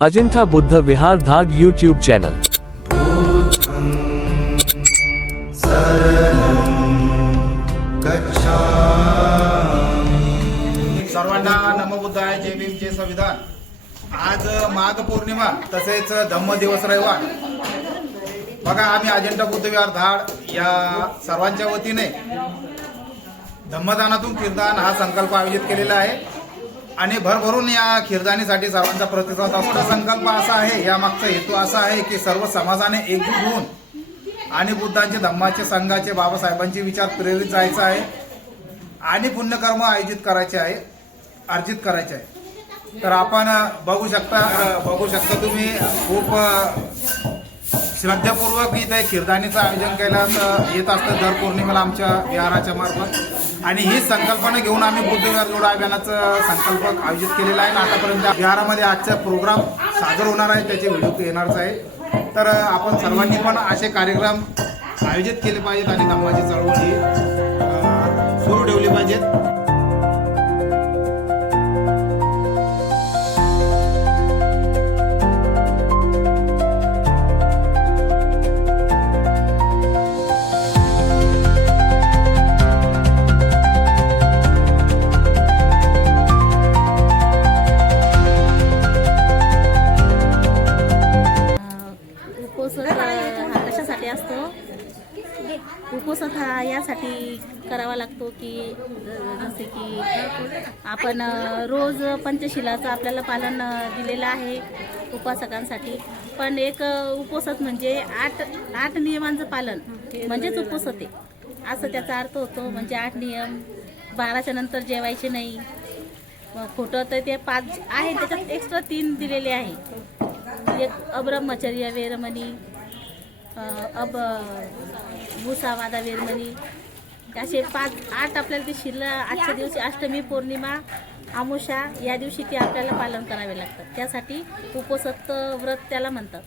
अजिंठा बुद्ध विहार धाग YouTube channel. सर्वांना नमो बुद्धाय, जय भीम, जय संविधान। आज माघ पौर्णिमा तसेच धम्म दिवस रविवार। बघा, आम्ही अजिंठा बुद्ध विहार धाड या सर्वांच्या वतीने धम्मदानातून कीर्तन हा संकल्प आयोजित केलेला आहे आणि भरभरून या कीर्तनासाठी सर्वांचा प्रतिसाद असतो। संकल्प असा आहे, या मागचा हेतू असा आहे की सर्व समाजाने एकजूट होऊन आणि बुद्धांचे, धम्माचे, संघाचे, बाबासाहेबांचे विचार प्रेरित जायचं आहे आणि पुण्यकर्म आयोजित करायचे आहे, अर्जित करायचे आहे। तर आपण बघू शकता तुम्ही खूप श्रद्धापूर्वक इथे कीर्तनाचं आयोजन केलं येत असतं दर पौर्णिमेला आमच्या विहाराच्या मार्फत। आणि ही संकल्पना घेऊन आम्ही बुद्ध विहार जोडा अभियानाचं संकल्प आयोजित केलेला आहे। आतापर्यंत विहारामध्ये आजचा प्रोग्राम सादर होणार आहे, त्याचे व्हिडिओ येणारच आहे। तर आपण सर्वांनी पण असे कार्यक्रम आयोजित केले पाहिजेत आणि धम्माची चळवळ ही सुरू ठेवली पाहिजेत। उपवास हा यासाठी करावा लागतो की जसे की आपण रोज पंचशिलाचं आपल्याला पालन दिलेलं आहे उपासकांसाठी। पण एक उपवास म्हणजे आठ नियमांचं पालन म्हणजेच उपवास होते असं त्याचा अर्थ होतो। म्हणजे 8 नियम, 12च्या नंतर जेवायचे नाही, खोटं तर ते 5 आहे, त्याच्यात एक्स्ट्रा 3 दिलेले आहे। एक अब्रह्मचर्य वेरमणी, भूसावादा वेरमणी, असे 8 आपल्याला ते आजच्या दिवशी अष्टमी, पौर्णिमा, अमावस्या या दिवशी ते आपल्याला पालन करावे लागतात। त्यासाठी उपवासत व्रत त्याला म्हणतात।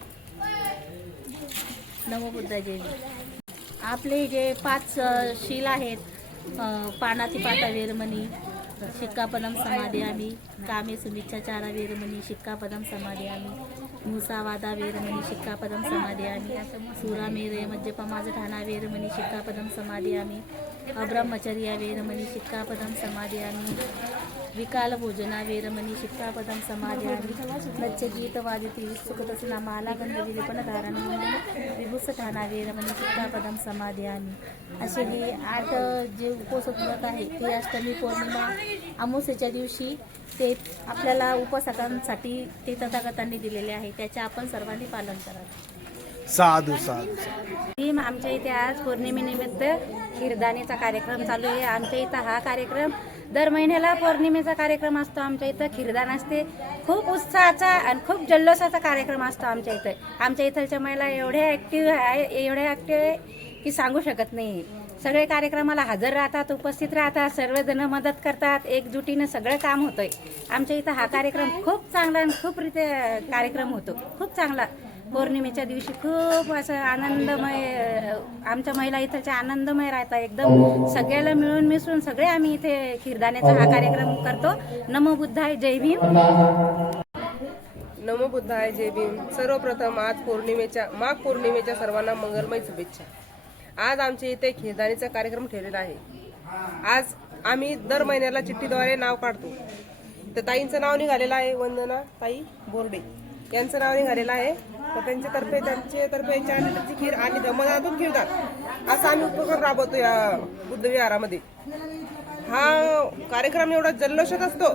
नमो बुद्धाय, जय भीम। आपले जे 5 शील आहेत, पाणातिपाता वेरमणी, शिक्कापदम समादियामी, कामे सुमिच्छाचारा वेरमणी, शिक्कापदम समादियामी, मुसावादा वेरमणी, शिक्कापदम समादियामी, सुरामेरय मज्जपमाजठाना वेरमणी, शिक्कापदम समादियामी, अब्रह्मचर्या वेरमणी, शिक्कापदम समादियामी, विकाल भोजना वेरमणी, शिक्कापदम समादियामी, नच्चगीतवादिती सुखतसना माला गंध विलिपन धारण विभुसठाना वेरमणी, शिक्कापदम समादियामी। असे हे 8 जे उपवास व्रत आहे ते अष्टमी, पौर्णिमा, अमावस्येच्या दिवशी ते आपल्याला उपासकांसाठी ते तथागतांनी दिलेले आहे, त्याचे आपण सर्वांनी पालन करावे। साधू साधू। आमच्या इथे आज पौर्णिमेनिमित्त खीरदानीचा कार्यक्रम चालू आहे। आमच्या इथं हा कार्यक्रम दर महिन्याला पौर्णिमेचा कार्यक्रम असतो। आमच्या इथं खीरदान असते, खूप उत्साहाचा आणि खूप जल्लोषाचा कार्यक्रम असतो आमच्या इथं। आमच्या इथलच्या महिला एवढ्या ॲक्टिव्ह आहे की सांगू शकत नाही। सगळे कार्यक्रमाला हजर राहतात, उपस्थित राहतात, सर्वजण मदत करतात, एकजुटीनं सगळं काम होतंय। आमच्या इथं हा कार्यक्रम खूप चांगला आणि खूप रीते कार्यक्रम होतो, खूप चांगला। पौर्णिमेच्या दिवशी खूप असं आनंदमय, आमच्या महिला इथलच्या आनंदमय राहतात, एकदम सगळ्याला मिळून मिसळून सगळे आम्ही इथे खीरदाण्याचा हा कार्यक्रम करतो। नमो बुद्धाय, जय भीम। नमो बुद्धाय, जय भीम। सर्वप्रथम आज माघ पौर्णिमेच्या सर्वांना मंगलमय शुभेच्छा। आज आमच्या इथे खीरदानीचा कार्यक्रम ठेवलेला आहे। आज आम्ही दर महिन्याला चिठ्ठीद्वारे नाव काढतो। तर ताईंचं नाव निघालेलं आहे, वंदना ताई बोर्डे यांचं नाव निघालेलं आहे। तर त्यांच्यातर्फे त्यांची खीर आणि धम्मदानातून कीर्तन असा आम्ही उपक्रम राबवतो या बुद्ध विहारामध्ये। हा कार्यक्रम एवढा जल्लोषात असतो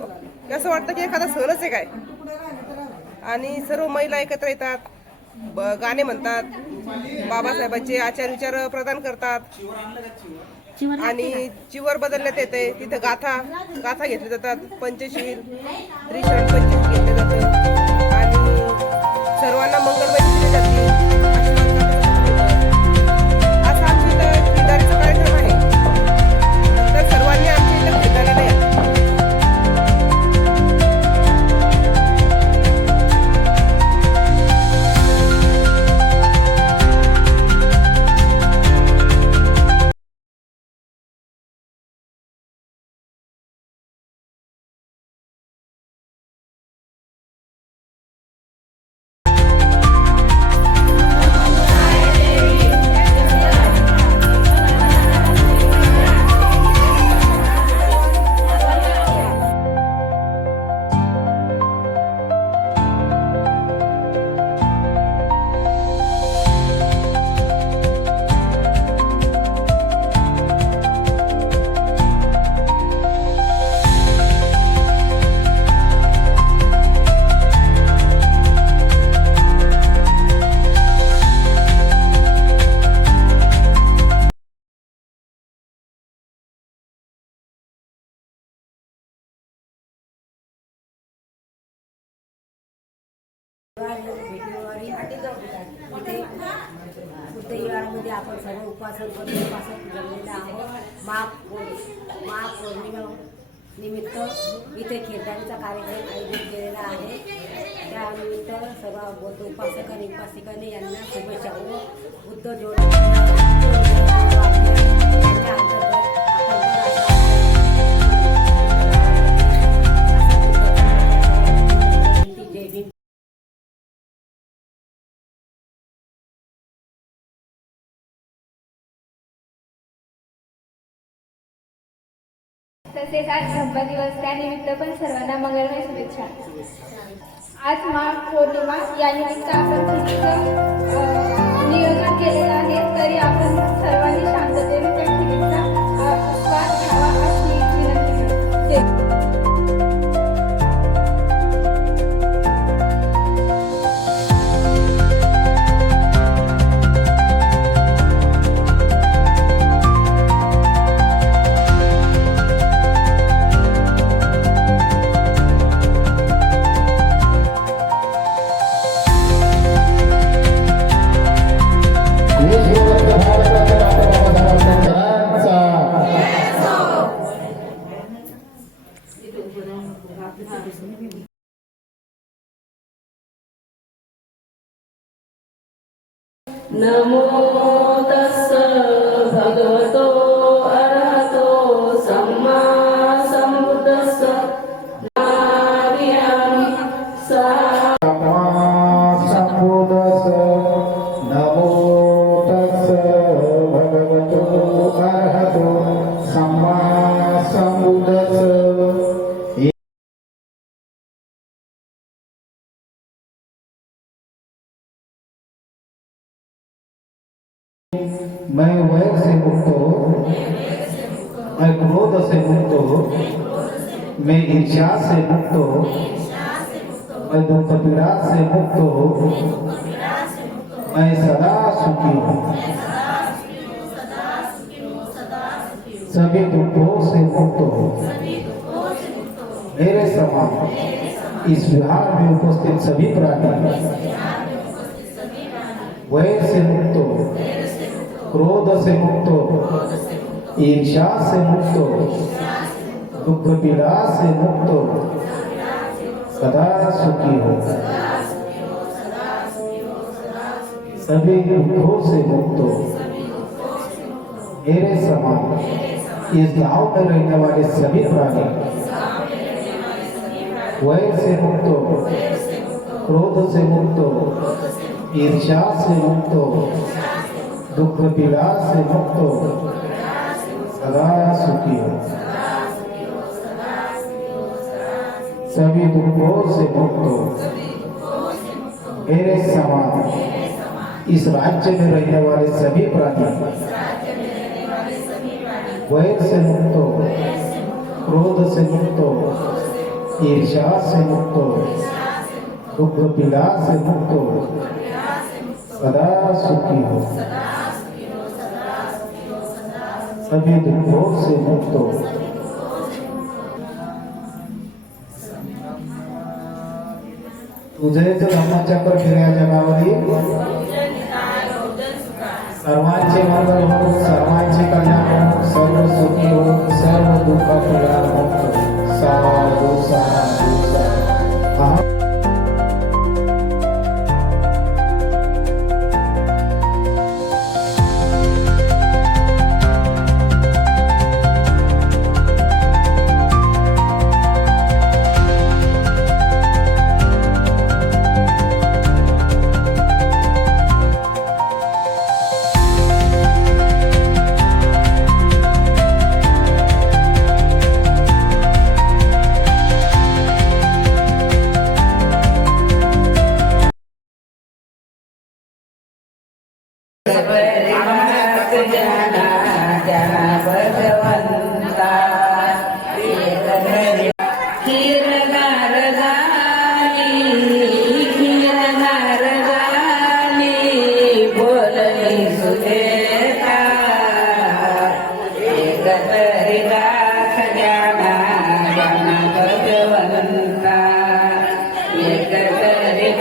की असं वाटतं की एखादा सणच आहे काय। आणि सर्व महिला एकत्र येतात, गाणे म्हणतात, बाबासाहेबांचे आचार विचार प्रदान करतात आणि चिवर बदलण्यात येते। तिथे गाथा घेतली जातात, पंचशील, त्रिशरण पंचशील घेतले जाते आणि सर्वांना मंगलमय दिली जाते। फेब्रुवारी इथे बुद्ध विहारामध्ये आपण सर्व उपासक जमलेले आहोत. माघ पौर्णिमा निमित्त इथे खीरदाणीचा कार्यक्रम आयोजित केलेला आहे. त्यानिमित्त सर्व बौद्ध उपासक आणि उपासिकांनी यांना शुभेच्छा व बुद्ध जोड तसेच आज धम्म दिवस त्यानिमित्त पण सर्वांना मंगलमय शुभेच्छा. आज माघ पौर्णिमा या निमित्त आपण नियोजन केलेलं आहे. तरी आपण सर्वांनी शांततेने त्या खिरीचा स्वाद घ्यावा अशी विनंती करते. नमो तस्स भगवतो अरहतो सम्मा सम्बुद्धस्स नामयामि सम्मा सम्बुद्धस्स नमो तस्स भगवतो अरहतो सम्मा सम्बुद्धस्स. मैं वैर से मुक्त हो, मैं क्रोध से मुक्त हो, मैं ईर्ष्या से मुक्त हो, मैं दुख पीड़ा से मुक्त हो, मैं सदा सुखी हूँ, सभी दुखों से मुक्त हो. मेरे समान इस विहार में उपस्थित सभी प्राणी वैर से मुक्त हो, क्रोध से मुक्त हो, ईर्ष्या से मुक्त हो, दुख पीड़ा से मुक्त हो, सदा सुखी हो, सभी दुखों से मुक्त हो. मेरे समान इस गांव में रहने वाले सभी प्राणी वैर से मुक्त हो, क्रोध से मुक्त हो, ईर्ष्या से मुक्त हो, दुख पीड़ा से मुक्त हो, सदा सुखी हो, सभी दुखों से मुक्त हो. मेरे समान इस राज्य में रहने वाले सभी प्राणी वैर से मुक्त हो, क्रोध से मुक्त हो, ईर्ष्या से मुक्त हो, दुख पीड़ा से मुक्त हो, सदा सुखी हो, सभी दुखों से मुक्त हो. तुझेच धम्मचक्र फिर्या जगावरी सर्वांचे मंगल हो, सर्वांचे कल्याण हो, सर्व सुखी हो, सर्व दुःख पीडा मुक्त हो. साधू साधू साधू. भगवंता एक तरी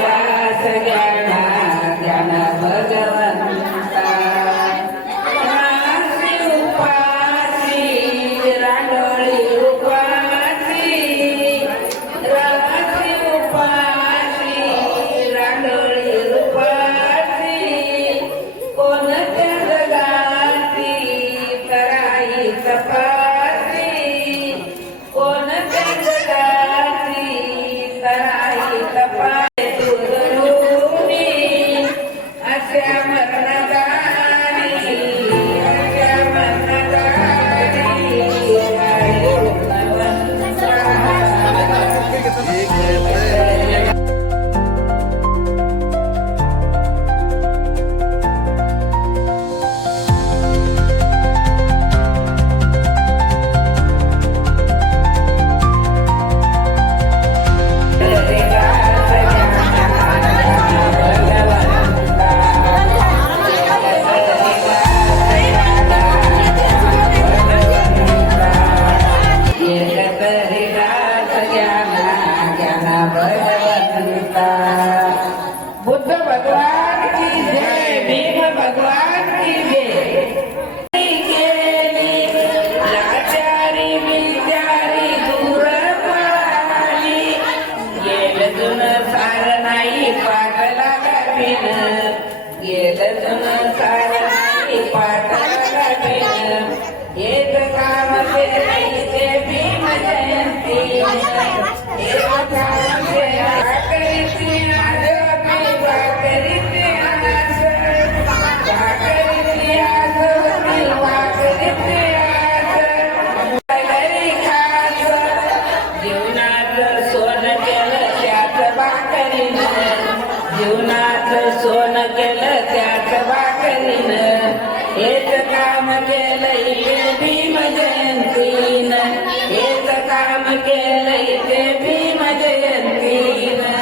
केलंय ते भीम जयंतीला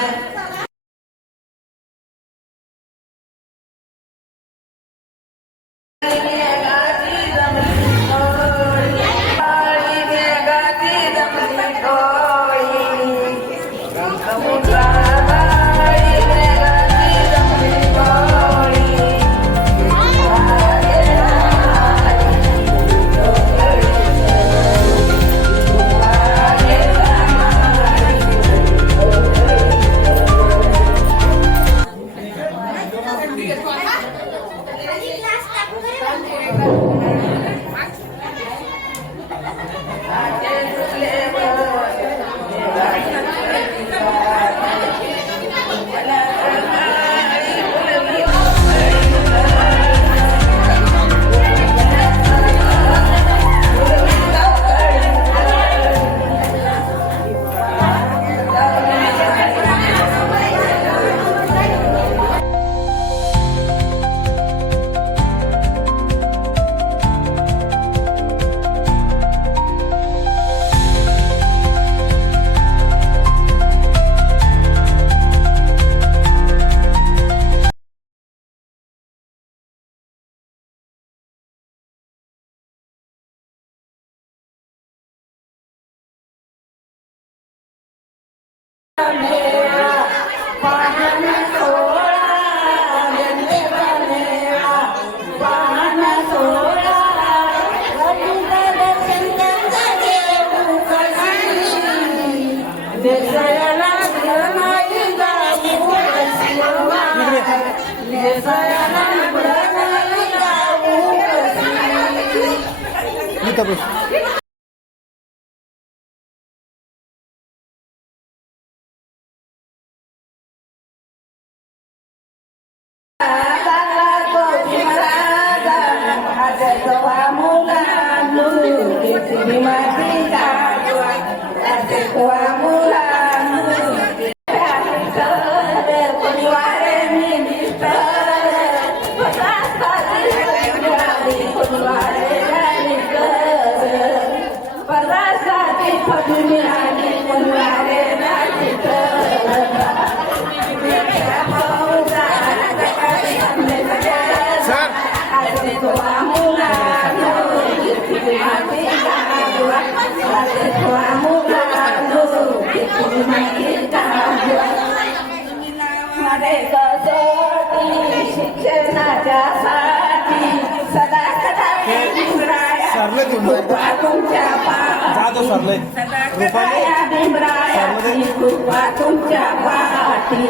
तुमच्या पाठी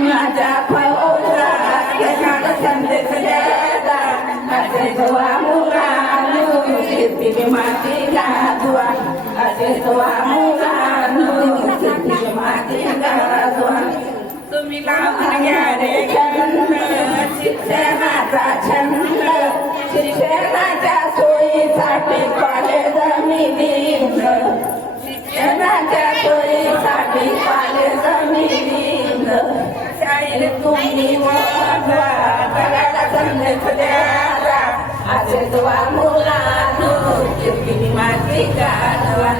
माझ्या फौजा संदेश द्यायला असे सोवा मुलांनो शेती माती गाजवा असे सोवा मुलांनो शेती माती गाजवा तुम्ही लावून घ्या रे छंद शिक्षणाचा छंद शिक्षणाच्या सोयीसाठी कॉलेज मी देईन शिक्षणाच्या सोयीसाठी कॉलेज मी देईन शाळेत तुम्ही वाढवा जगाला संदेश द्यायला असे तुवा मुलांनो शेती माती गाजवा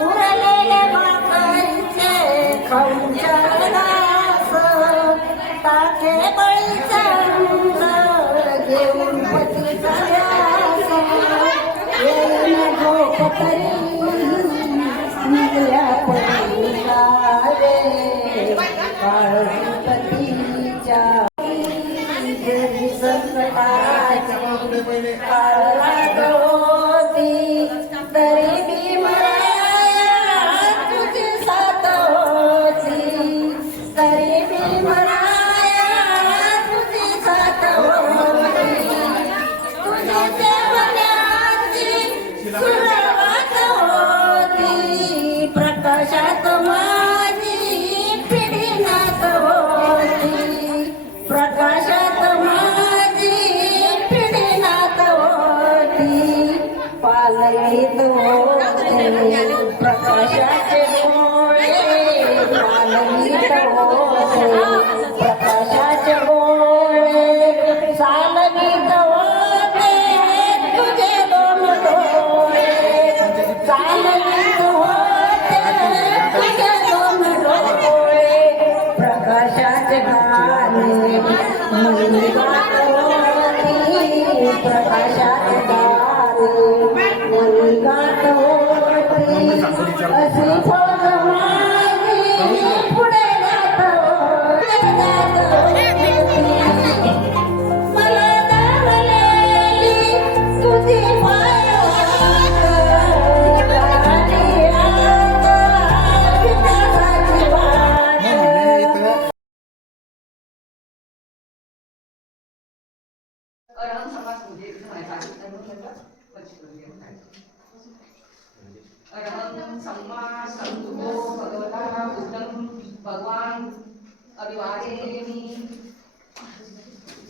उरलेले बापांचे खाऊच्या ताके बळीचा घेऊन पतीचा येऊन झोप तरी निघल्या पतीला रे काळपतीच्या तरी बी मराया तुझी साथ होती तरी बी मराया तुझी साथ होती लालयित होते प्रकाशाचे डोळे लालयित होते प्रकाशाचे डोळे चालवित होते तुझे दोन डोळे चालवित होते तुझे दोन डोळे प्रकाशाचे गाणे मुली गात होती प्रकाशाचे गाणे मुली गात होती अशी फौज माझी पुढे जात होती मला दावलेली तुझी पायवाट गाणी आता विकासाची वाट इथं अरहं सम्मा संभुतो भगवता बुद्धं भगवान अभिवादेमि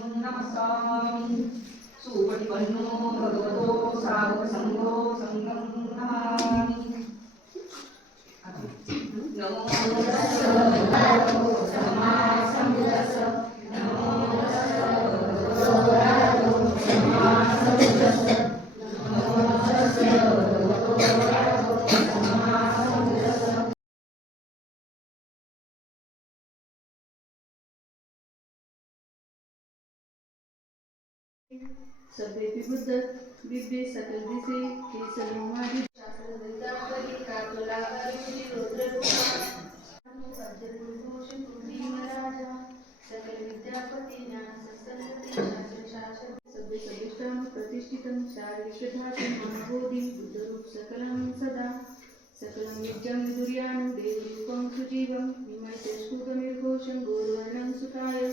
नमस्कारामि सुपटिपन्नो भगवतो साधुसंघो संघं नमामि नमो तस्सः भगवतो सम्मा संबुद्धस्स नमो तस्सः भगवतो सम्मा संबुद्धस्स नमो तस्सः सर्वेपि बुद्ध बिब्बे सकल दिसे हे सर्वमादि शास्त्र वैदावरी कातोला हरिमुनी रुद्ररूपा सज्जनभूषण तुम्ही महाराजा सकल विद्यापती ज्ञान संसर्गती शास्त्र शासन सभ्य सविष्टम प्रतिष्ठितम शारीरिकधातु महाबोधि बुद्धरूप सकलं सदा सकलं विद्यं विदुर्यानं देवरूपं सुजीवं विमर्शस्फुटनिर्घोषं गौरवर्णं सुखाय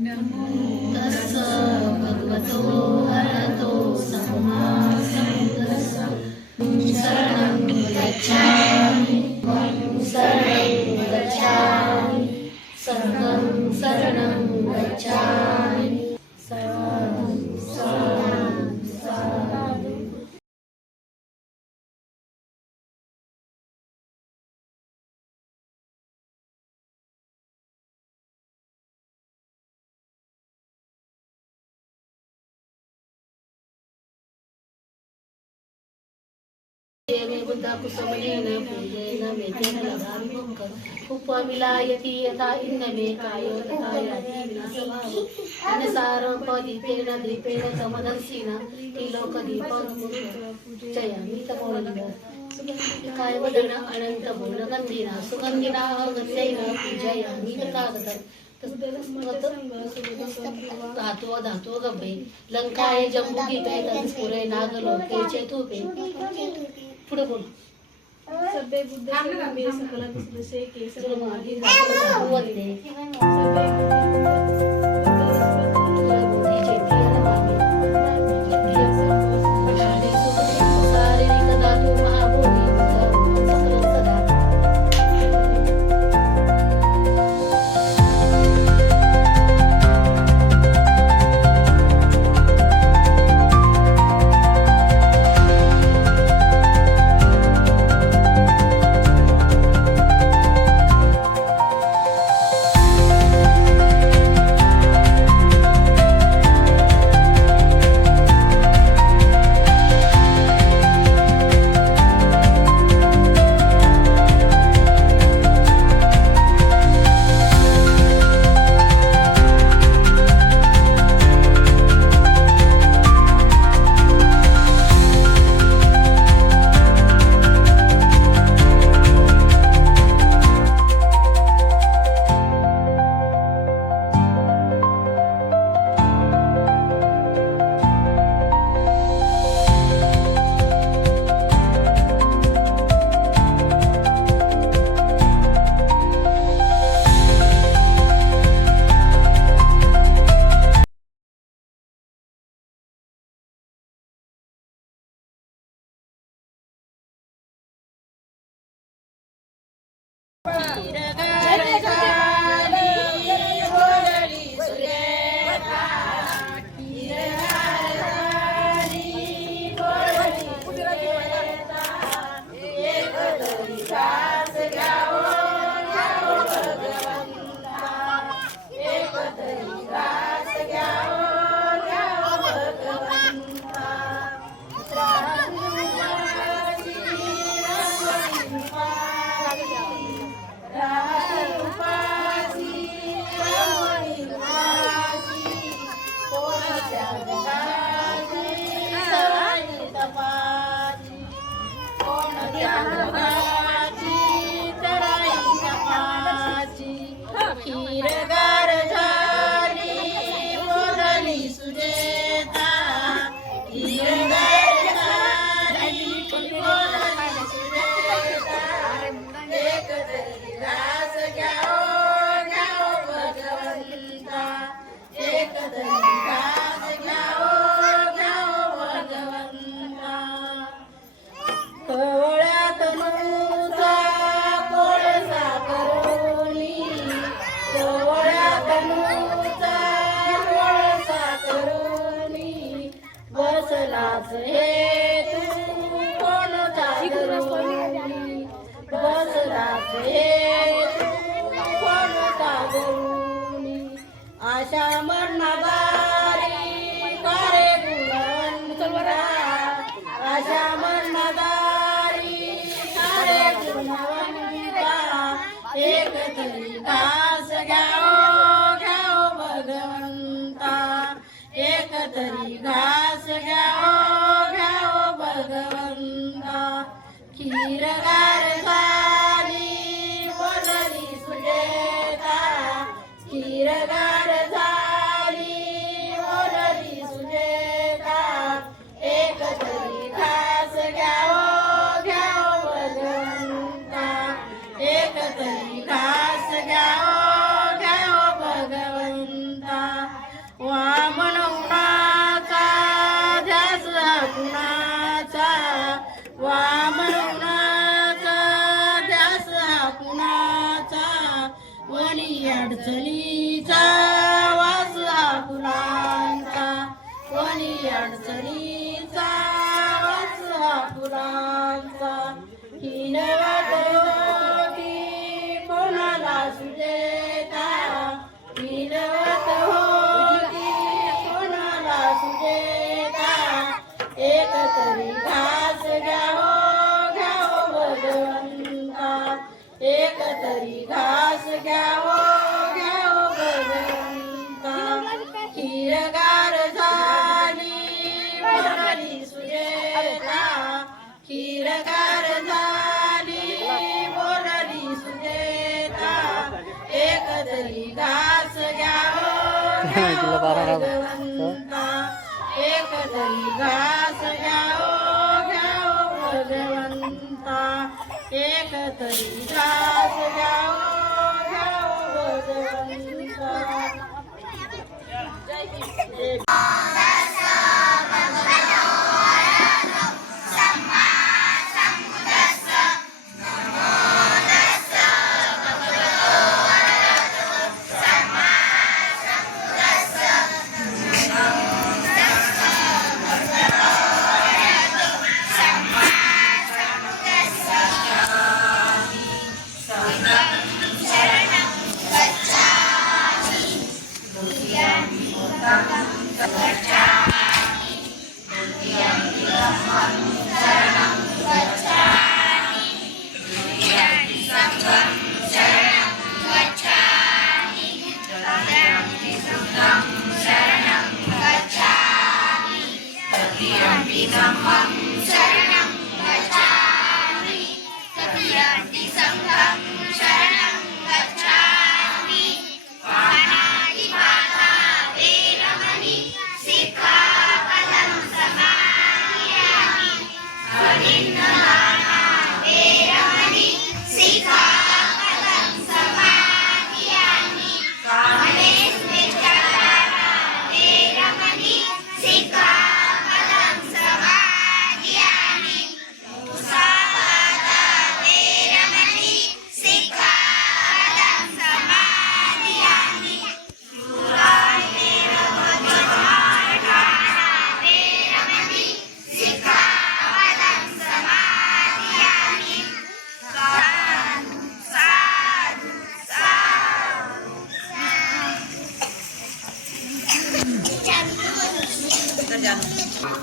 नमो तस्सः भगवतो अरहतो सम्मा संबुद्धस्स शरणं गच्छामि शरणं गच्छामि संघं शरणं गच्छामि मे बुद्धा कुसुमनेन पूजेन मे तेन लगामि मुक्कं उपविलायति यथा इन्द्रमे कायो तथा याति विनाशभावो अनसारं पदीपेन दीपेन समदर्शिन त्रिलोकदीपं पूजयामि तपोनिधौ काय वदन अनंत भूलगंधिना सुगंधिना गंधेन पूजयामि तथागतं धातो धातो गभे लंकाये जम्बुदीपे तत्पुरे नागलोके चेतुपे पुढे बोल सभ्य बुद्ध मे सकल विश्वसे केसर मागी वंदे सभ्य आशा मरणादारी करे गुणवंता आशा मरणादारी करे गुणवंता एक तरी घास घ्याओ घ्याओ भगवंता एक तरी घास घ्याओ घ्याओ भगवंता खीरगार झाली वनरी सुजेता खीरगार झाली वनरी सुजेता एक तरी घास घ्याओ घ्याओ भगवंता एक तरी घास घ्याओ घ्याओ भगवंता वामन उन्हाचा ध्यास कुणाचा वामन उन्हाचा ध्यास कुणाचा वनी अडचणीचा वास फुलांचा वनी अडचणीचा वास फुलांचा हिनवत होती कोणाला सुजेता हिनवत होती कोणाला सुजेता एक तरी घास घ्याओ तरी घास घ्यावो भगवंता एक तरी घास घ्यावो भगवंता एक तरी घास घ्यावो भगवंता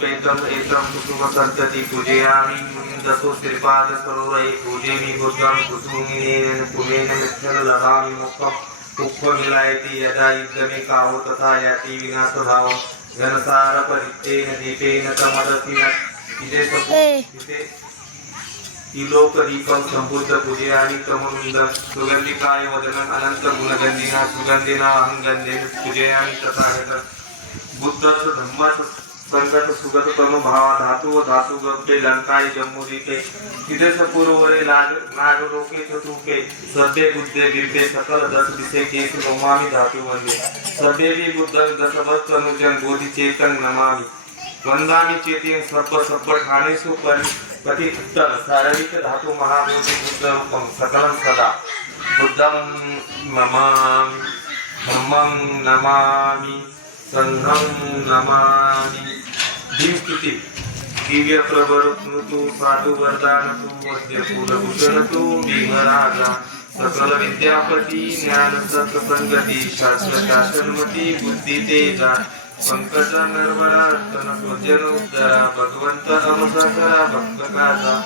एकम कुसुम संतति पूजयामि मुनिन्दतो श्रीपाद सरोवरे पूजयामि बुद्धं कुसुमिनेन कुलेन मिथ्यल लगामि मुखं मिलायति यदा युद्धमे काहो तथा याति विनाशभाव घनसार परित्तेन दीपेन तमदतिना इदे तिलोकदीपं सम्बुद्ध पूजयामि तमोन्दं सुगन्धिकाय वदनं अनंत गुणगन्धिना सुगन्धिना अहं गन्धेन पूजयामि तथागतं बुद्धस्य धम्मस्य संगत सुगत तम भाव धातु व धातु गप्पे लंकाय जम्मुदीपे तिदेश पुरवरे नागलोके चतुके सद्दे बुद्धे गिरते सकल दस दिशे केश नमामि धातु वंदे सद्देवी बुद्धं दशवस्त अनुजन बोधि चेतन नमामि वंदामि चेतिं सर्प ठाणेषु प्रतिष्ठितं शारीरिक धातु महाबोधि बुद्धं सकलं सदा बुद्धं नमामि धम्मं नमामि संघं नमामि दिवस्तिति दिव्य प्रवरतु साधु वरदानतु मध्य कुलभूषणतु भीमराजा सकल विद्यापति ज्ञान सत्संगति शास्त्र शासनमति बुद्धि तेजा पंकज नरवरातन स्वजन उद्धरा भगवंत अमसकरा भक्तकाचा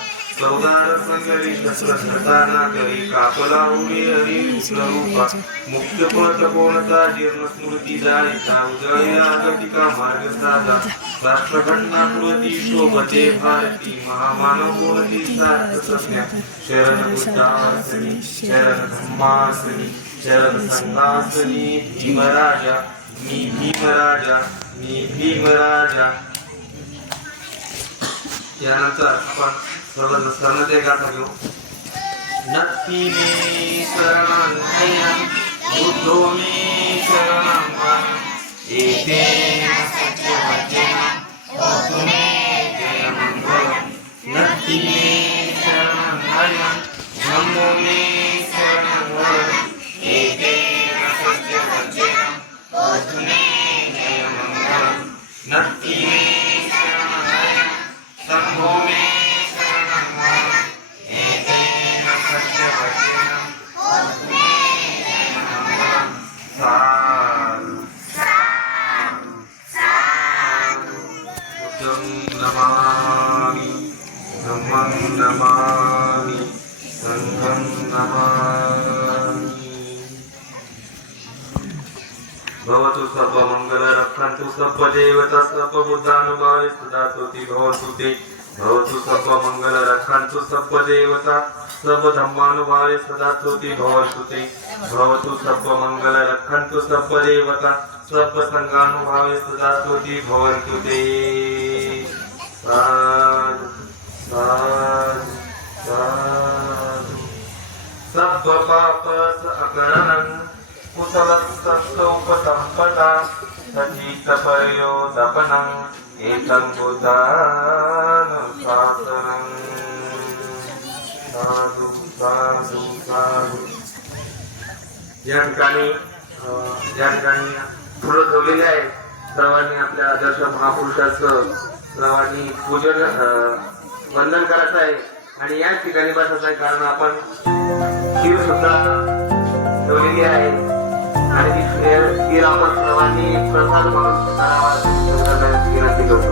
सौदार संगरी शस्त्रधारणा करी कापला उडी हरी रूपा मुक्त पद कोणता जीर्ण स्मृती जायता उजळी आगतिका मार्ग साधा राष्ट्रघटना कृती शोभते भारती महामानव कोणती सार्थ सज्ञा शरण बुद्धासनी शरण धम्मासनी शरण संघासनी भीमराजा मी भीमराजा मी भीमराजा. यानंतर आपण सर्व ते गाथा घेऊ. नक्की मे शरणं बुद्धो मे शरणं एकेन सत्यवचन होतु मे जयमङ्गलम्. नक्की मे शरणं नमो मे शरणं एकेन सत्यवचन होतु मे जयमङ्गलम्. नक्की मे शरणं शम्भो मे नमामि धम्मं नमामि संघं नमामि. भवतु सर्वमङ्गल रक्षन्तु सर्वदेवता सर्वबुद्धानुभावे सदा स्तुति भवतु ते. भवतु सर्वमङ्गल रक्षन्तु सर्वदेवता सब धम्मानुभावे सदा स्तुति भवतु ते भवतु सब मंगल रक्षन्तु सब देवता सब संगानुभावे सदा स्तुति भवतु ते साधु साधु साधु सब पाप अकरणं कुशलस्तौपसम्पदा सचित पर्योदपनं एतं बुद्धानुशासनं साधु साधु साधु। या ठिकाणी फुलं ठेवलेली आहे। सर्वांनी आपल्या आदर्श महापुरुषाचं सर्वांनी पूजन वंदन करायचं आहे आणि या ठिकाणी बसायचं आहे, कारण आपण खीर सुद्धा ठेवलेली आहे आणि ती खीर आपण सर्वांनी प्रसाद म्हणून विनंती करतो।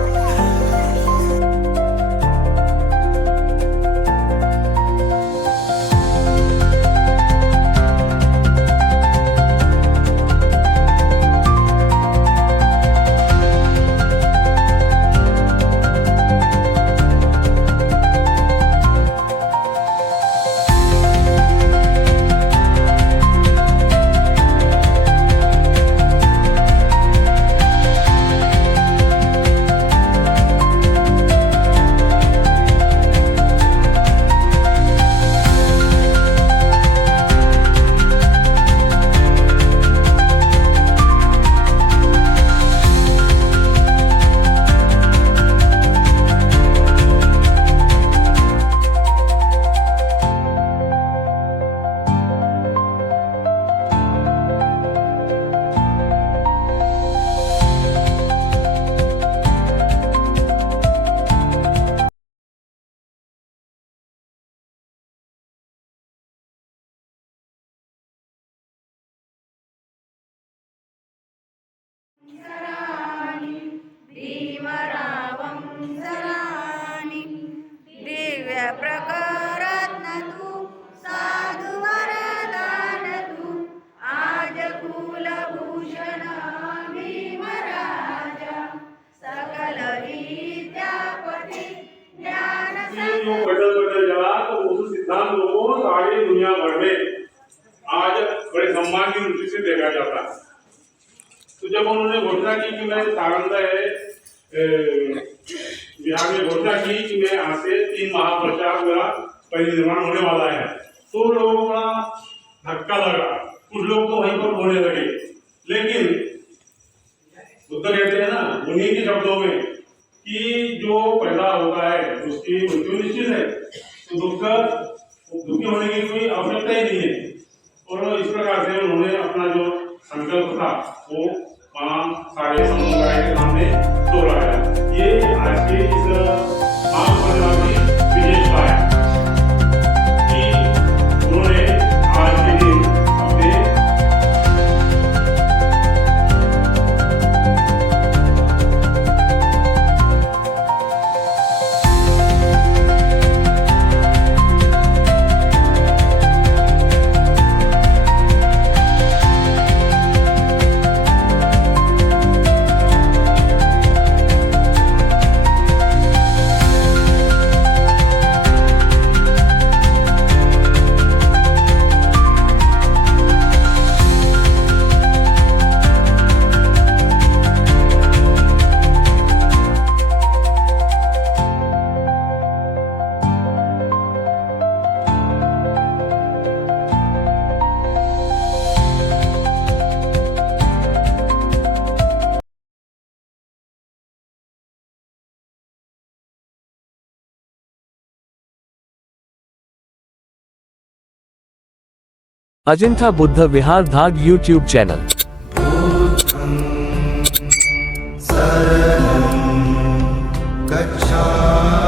दिव्य प्रकारात्मतु साधु वरदानतु आज कुलभूषण भीमराज सकल विद्यापति ज्ञान जो बदल चला तो उस सिद्धांत को सारी दुनिया भर में आज बड़े सम्मान की दृष्टि से देखा जाता है। तो जब उन्होंने घोषणा की कि मैं सारंदा है बिहार में घोषणा की कि मैं यहाँ से 3 माह पश्चात मेरा परिनिर्वाण होने वाला है, तो लोगों को बड़ा धक्का लगा। कुछ लोग तो वहीं पर बोलने लगे, लेकिन बुद्ध कहते हैं ना उन्हीं के शब्दों में कि जो पैदा होता है उसकी मृत्यु निश्चित है, तो दुखी होने की कोई आवश्यकता ही नहीं है। और इस प्रकार से उन्होंने अपना जो संकल्प था वो 5 सारे समुदाय के सामने दोहराया। ये आज के इस महापर्व की विशेषता है कि उन्होंने आज के दिन अपने अजिंठा बुद्ध विहार धाग YouTube चैनल। शरणं गच्छामि।